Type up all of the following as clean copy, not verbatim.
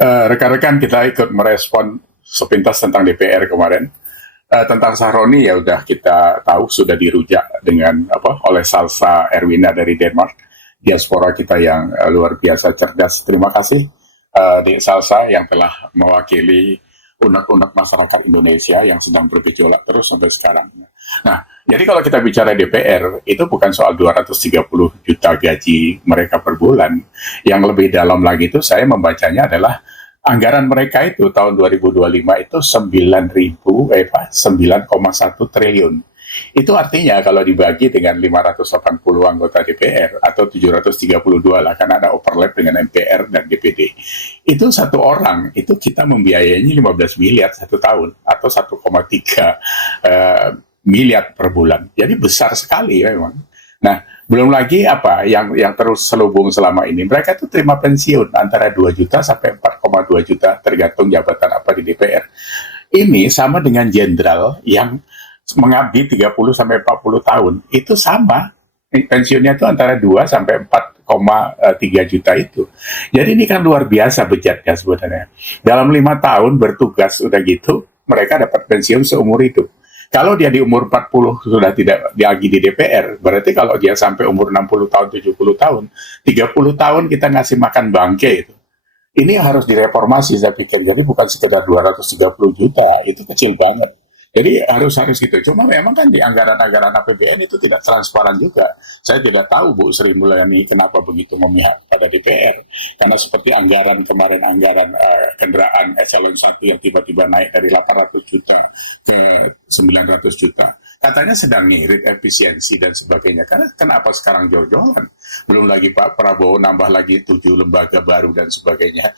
Rekan-rekan kita ikut merespon sepintas tentang DPR kemarin. Tentang Sahroni ya udah kita tahu sudah dirujak dengan apa oleh Salsa Erwina dari Denmark, diaspora kita yang luar biasa cerdas. Terima kasih Dek Salsa yang telah mewakili unek-unek masyarakat Indonesia yang sedang bergejolak terus sampai sekarang. Nah, jadi kalau kita bicara DPR, itu bukan soal 230 juta gaji mereka per bulan. Yang lebih dalam lagi itu saya membacanya adalah anggaran mereka itu tahun 2025 itu 9,1 triliun. Itu artinya kalau dibagi dengan 580 anggota DPR atau 732 lah, karena ada overlap dengan MPR dan DPD. Itu satu orang, itu kita membiayainya 15 miliar satu tahun atau 1,3 miliar per bulan. Jadi besar sekali memang. Nah, belum lagi apa yang terus selubung selama ini. Mereka tuh terima pensiun antara 2 juta sampai 4,2 juta tergantung jabatan apa di DPR. Ini sama dengan jenderal yang mengabdi 30 sampai 40 tahun. Itu sama. Pensiunnya itu antara 2 sampai 4,3 juta itu. Jadi ini kan luar biasa bejatnya sebenarnya. Dalam 5 tahun bertugas udah gitu, mereka dapat pensiun seumur hidup. Kalau dia di umur 40 sudah tidak lagi di DPR, berarti kalau dia sampai umur 60 tahun, 70 tahun, 30 tahun kita ngasih makan bangke itu. Ini harus direformasi saya pikir. Jadi bukan sekedar 230 juta, itu kecil banget. Jadi harus gitu. Cuma memang kan di anggaran-anggaran APBN itu tidak transparan juga. Saya tidak tahu Bu Sri Mulyani kenapa begitu memihak pada DPR. Karena seperti anggaran kemarin, anggaran kendaraan eselon 1 yang tiba-tiba naik dari 800 juta ke 900 juta. Katanya sedang ngirit efisiensi dan sebagainya. Karena kenapa sekarang jor-joran? Belum lagi Pak Prabowo nambah lagi 7 lembaga baru dan sebagainya.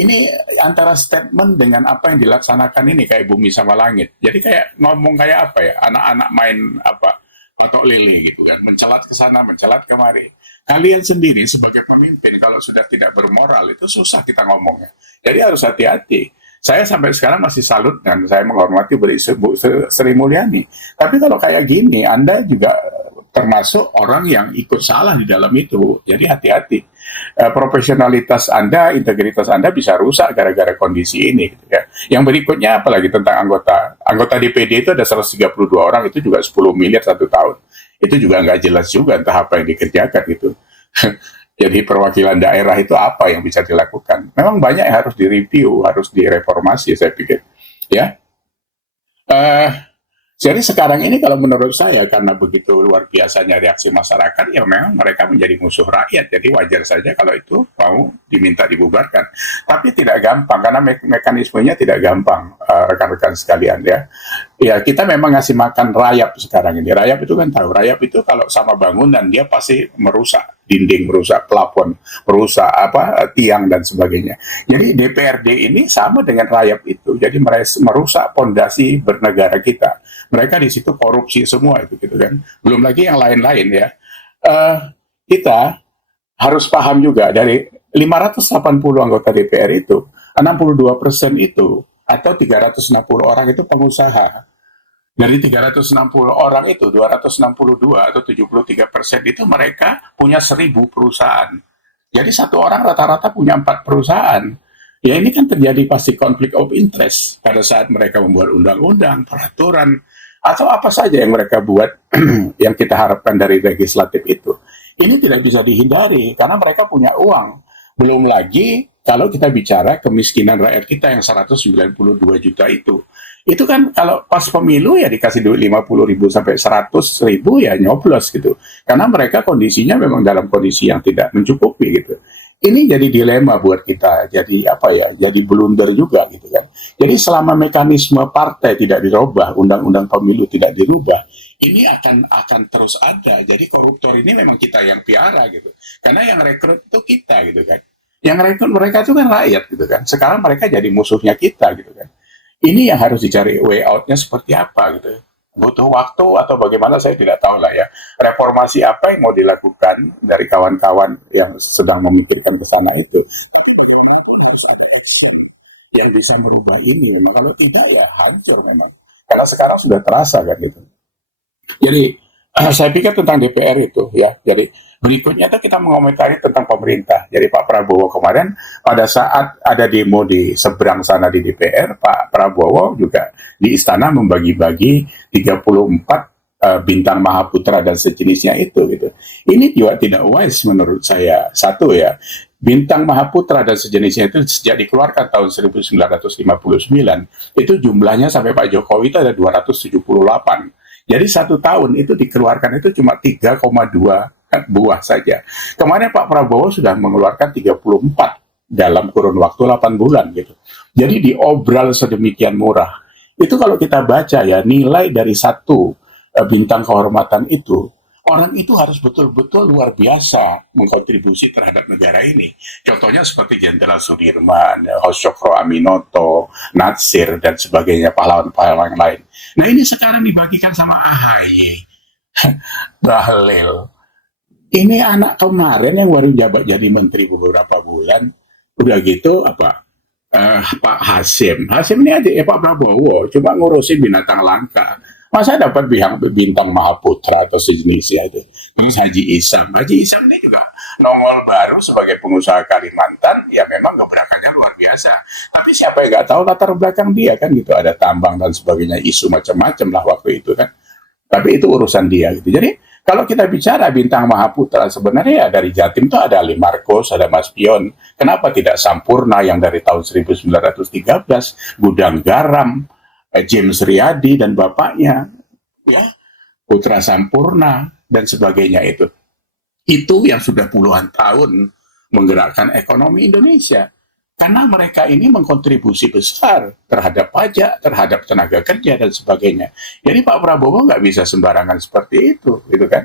Ini antara statement dengan apa yang dilaksanakan ini kayak bumi sama langit. Jadi kayak ngomong kayak apa ya, anak-anak main apa, patok lili gitu kan, mencelat ke sana, mencelat kemari. Kalian sendiri sebagai pemimpin kalau sudah tidak bermoral itu susah kita ngomongnya. Jadi harus hati-hati. Saya sampai sekarang masih salut dan saya menghormati Bu Sri Mulyani. Tapi kalau kayak gini, Anda juga termasuk orang yang ikut salah di dalam itu. Jadi hati-hati. Profesionalitas Anda, integritas Anda bisa rusak gara-gara kondisi ini. Gitu ya. Yang berikutnya apalagi tentang anggota DPD itu ada 132 orang, itu juga 10 miliar satu tahun. Itu juga nggak jelas juga entah apa yang dikerjakan gitu. Jadi perwakilan daerah itu apa yang bisa dilakukan? Memang banyak yang harus direview, harus direformasi saya pikir. Ya, eh, jadi sekarang ini kalau menurut saya karena begitu luar biasanya reaksi masyarakat, ya memang mereka menjadi musuh rakyat. Jadi wajar saja kalau itu mau diminta dibubarkan. Tapi tidak gampang karena mekanismenya tidak gampang, rekan-rekan sekalian ya. Ya kita memang ngasih makan rayap sekarang ini. Rayap itu kan tahu, rayap itu kalau sama bangunan dia pasti merusak dinding, merusak plafon, merusak apa tiang dan sebagainya. Jadi DPRD ini sama dengan rayap itu. Jadi merusak pondasi bernegara kita. Mereka di situ korupsi semua itu gitu kan. Belum lagi yang lain-lain ya. Eh, kita harus paham juga dari 580 anggota DPR itu, 62% itu atau 360 orang itu pengusaha. Dari 360 orang itu, 262 atau 73% itu mereka punya 1.000 perusahaan. Jadi satu orang rata-rata punya 4 perusahaan. Ya ini kan terjadi pasti konflik of interest pada saat mereka membuat undang-undang, peraturan, atau apa saja yang mereka buat yang kita harapkan dari legislatif itu. Ini tidak bisa dihindari karena mereka punya uang. Belum lagi kalau kita bicara kemiskinan rakyat kita yang 192 juta itu kan kalau pas pemilu ya dikasih duit 50.000 sampai 100.000 ya nyoblos gitu. Karena mereka kondisinya memang dalam kondisi yang tidak mencukupi gitu. Ini jadi dilema buat kita, jadi apa ya, jadi blunder juga gitu kan. Jadi selama mekanisme partai tidak dirubah, undang-undang pemilu tidak dirubah, ini akan terus ada. Jadi koruptor ini memang kita yang piara gitu. Karena yang rekrut itu kita gitu kan. Yang rekrut mereka itu kan rakyat gitu kan. Sekarang mereka jadi musuhnya kita gitu kan. Ini yang harus dicari way out-nya seperti apa gitu. Butuh waktu atau bagaimana saya tidak tahu lah ya. Reformasi apa yang mau dilakukan dari kawan-kawan yang sedang memikirkan ke sana itu. Harus ada action yang bisa merubah ini. Memang kalau tidak ya hancur memang. Karena sekarang sudah terasa kan gitu. Jadi Saya pikir tentang DPR itu ya. Jadi berikutnya tuh kita mengomentari tentang pemerintah. Jadi Pak Prabowo kemarin pada saat ada demo di seberang sana di DPR, Pak Prabowo juga di istana membagi-bagi 34 bintang Mahaputra dan sejenisnya itu gitu. Ini juga tidak wise menurut saya. Satu ya, bintang Mahaputra dan sejenisnya itu sejak dikeluarkan tahun 1959 itu jumlahnya sampai Pak Jokowi itu ada 278. Jadi satu tahun itu dikeluarkan itu cuma 3,2 buah saja. Kemarin Pak Prabowo sudah mengeluarkan 34 dalam kurun waktu 8 bulan gitu. Jadi diobral sedemikian murah. Itu kalau kita baca ya, nilai dari satu bintang kehormatan itu, orang itu harus betul-betul luar biasa mengkontribusi terhadap negara ini. Contohnya seperti Jenderal Sudirman, Hoshokro Aminoto, Natsir, dan sebagainya, pahlawan-pahlawan yang lain. Nah ini sekarang dibagikan sama AHY, Bahlil. Ini anak kemarin yang baru jabat jadi menteri beberapa bulan, udah gitu apa? Pak Hasim. Hasim ini adik Pak Prabowo, cuma ngurusin binatang langka. Masa dapat bintang Mahaputra atau sejenisnya itu. Terus Haji Isam. Haji Isam ini juga nongol baru sebagai pengusaha Kalimantan, ya memang gebrakannya luar biasa. Tapi siapa yang nggak tahu latar belakang dia kan gitu. Ada tambang dan sebagainya, isu macam-macam lah waktu itu kan. Tapi itu urusan dia gitu. Jadi kalau kita bicara bintang Mahaputra sebenarnya ya dari Jatim tuh ada Ali Marcos, ada Mas Pion. Kenapa tidak Sampurna yang dari tahun 1913, Gudang Garam, James Riyadi dan bapaknya, ya, Putra Sampurna dan sebagainya itu yang sudah puluhan tahun menggerakkan ekonomi Indonesia. Karena mereka ini mengkontribusi besar terhadap pajak, terhadap tenaga kerja dan sebagainya. Jadi Pak Prabowo nggak bisa sembarangan seperti itu, gitu kan?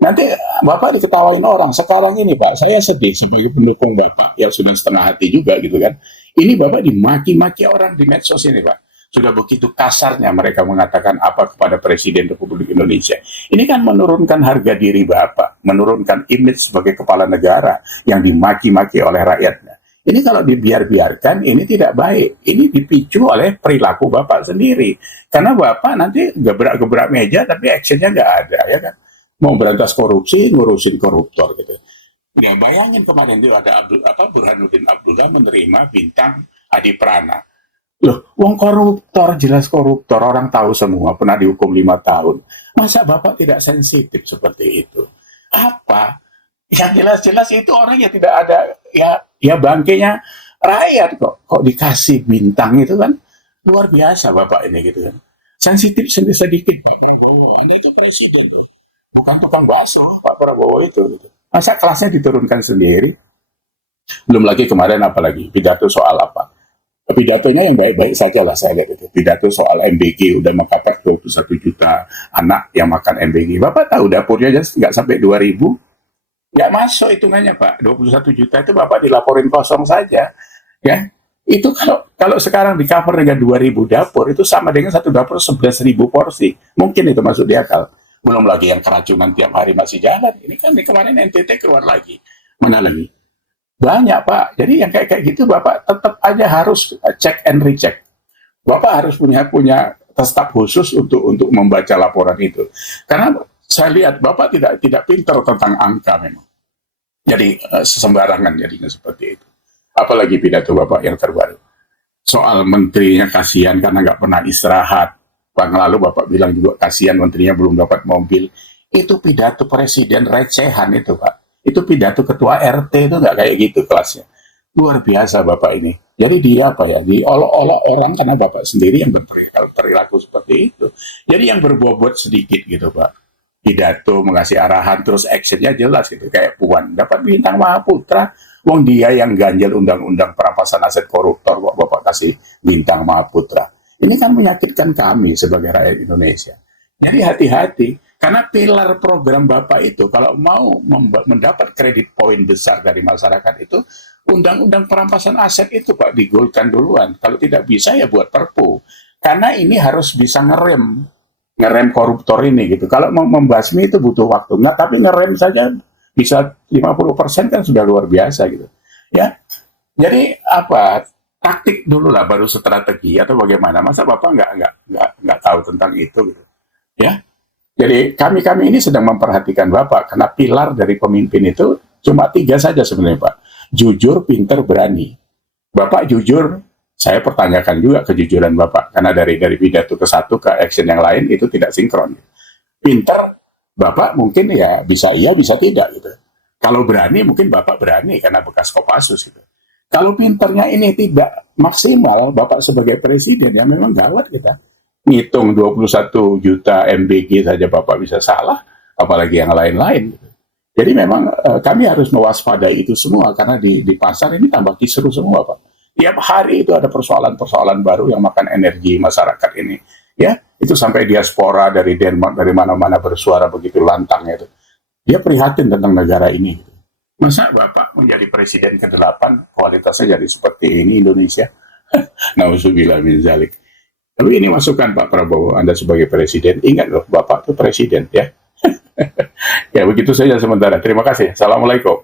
Nanti Bapak diketawain orang. Sekarang ini Pak, saya sedih sebagai pendukung Bapak yang sudah setengah hati juga, gitu kan? Ini Bapak dimaki-maki orang di medsos ini Pak. Sudah begitu kasarnya mereka mengatakan apa kepada Presiden Republik Indonesia. Ini kan menurunkan harga diri Bapak, menurunkan image sebagai kepala negara yang dimaki-maki oleh rakyatnya. Ini kalau dibiarkan, ini tidak baik. Ini dipicu oleh perilaku Bapak sendiri. Karena Bapak nanti gebrak-gebrak meja, tapi actionnya nggak ada, ya kan? Mau berantas korupsi, ngurusin koruptor, gitu. Ya, bayangin kemarin itu ada Burhanuddin Abdullah menerima bintang Adi Prana. Loh, wong koruptor, jelas koruptor, orang tahu semua, pernah dihukum 5 tahun. Masa Bapak tidak sensitif seperti itu? Apa? Yang jelas-jelas itu orang yang tidak ada, ya bangkainya rakyat kok dikasih bintang itu kan luar biasa Bapak ini gitu kan. Sensitif sedikit Pak Prabowo, Anda itu presiden tuh. Bukan tukang bakso Pak Prabowo itu gitu. Masa kelasnya diturunkan sendiri? Belum lagi kemarin apalagi pidato soal apa? Pidatonya yang baik-baik saja lah saya lihat itu. Pidato soal MBG udah mengkapat 21 juta anak yang makan MBG. Bapak tahu dapurnya aja nggak sampai 2.000, nggak masuk hitungannya Pak. 21 juta itu Bapak dilaporin kosong saja, ya. Itu kalau sekarang di cover dengan 2.000 dapur, itu sama dengan satu dapur 11.000 porsi. Mungkin itu masuk di akal. Belum lagi yang keracunan tiap hari masih jalan. Ini kan kemarin NTT keluar lagi. Mana lagi? Banyak Pak. Jadi yang kayak gitu Bapak tetap aja harus check and recheck. Bapak harus punya staf khusus untuk membaca laporan itu. Karena saya lihat Bapak tidak pintar tentang angka memang. Jadi sembarangan jadinya seperti itu. Apalagi pidato Bapak yang terbaru. Soal menterinya kasihan karena nggak pernah istirahat. Bang lalu Bapak bilang juga kasihan menterinya belum dapat mobil. Itu pidato presiden recehan itu Pak. Itu pidato ketua RT itu nggak kayak gitu kelasnya. Luar biasa Bapak ini. Jadi dia apa ya, diolok-olok orang karena Bapak sendiri yang berperilaku seperti itu. Jadi yang berbuat sedikit gitu Pak. Pidato mengasih arahan terus actionnya jelas gitu kayak Puan dapat bintang Mahaputra, wong dia yang ganjel undang-undang perampasan aset koruptor kok Bapak kasih bintang Mahaputra. Ini kan menyakitkan kami sebagai rakyat Indonesia. Jadi hati-hati karena pilar program Bapak itu kalau mau mendapat kredit poin besar dari masyarakat itu undang-undang perampasan aset itu Pak digolkan duluan. Kalau tidak bisa ya buat perpu. Karena ini harus bisa ngerem koruptor ini gitu. Kalau mau membasmi itu butuh waktu. Nah, tapi ngerem saja bisa 50% kan sudah luar biasa gitu. Ya. Jadi apa? Taktik dulu lah baru strategi atau bagaimana. Masa Bapak nggak tahu tentang itu gitu. Ya. Jadi kami ini sedang memperhatikan Bapak, karena pilar dari pemimpin itu cuma 3 saja sebenarnya Pak. Jujur, pinter, berani. Bapak jujur, saya pertanyakan juga kejujuran Bapak, karena dari pidato ke satu ke action yang lain itu tidak sinkron. Pinter, Bapak mungkin ya bisa iya, bisa tidak gitu. Kalau berani, mungkin Bapak berani karena bekas Kopassus gitu. Kalau pinternya ini tidak maksimal, Bapak sebagai presiden ya memang gawat kita. Ngitung 21 juta MBG saja Bapak bisa salah, apalagi yang lain-lain. Jadi memang kami harus mewaspadai itu semua, karena di pasar ini tambah kisruh semua Pak. Tiap hari itu ada persoalan-persoalan baru yang makan energi masyarakat ini. Ya, itu sampai diaspora dari Denmark, dari mana-mana bersuara begitu lantang itu. Dia prihatin tentang negara ini. Masa Bapak menjadi presiden ke-8, kualitasnya jadi seperti ini Indonesia? Nauzubillah min zalik. Tapi ini masukan Pak Prabowo, Anda sebagai presiden, ingat loh, Bapak itu presiden ya. Ya begitu saja sementara. Terima kasih. Assalamualaikum.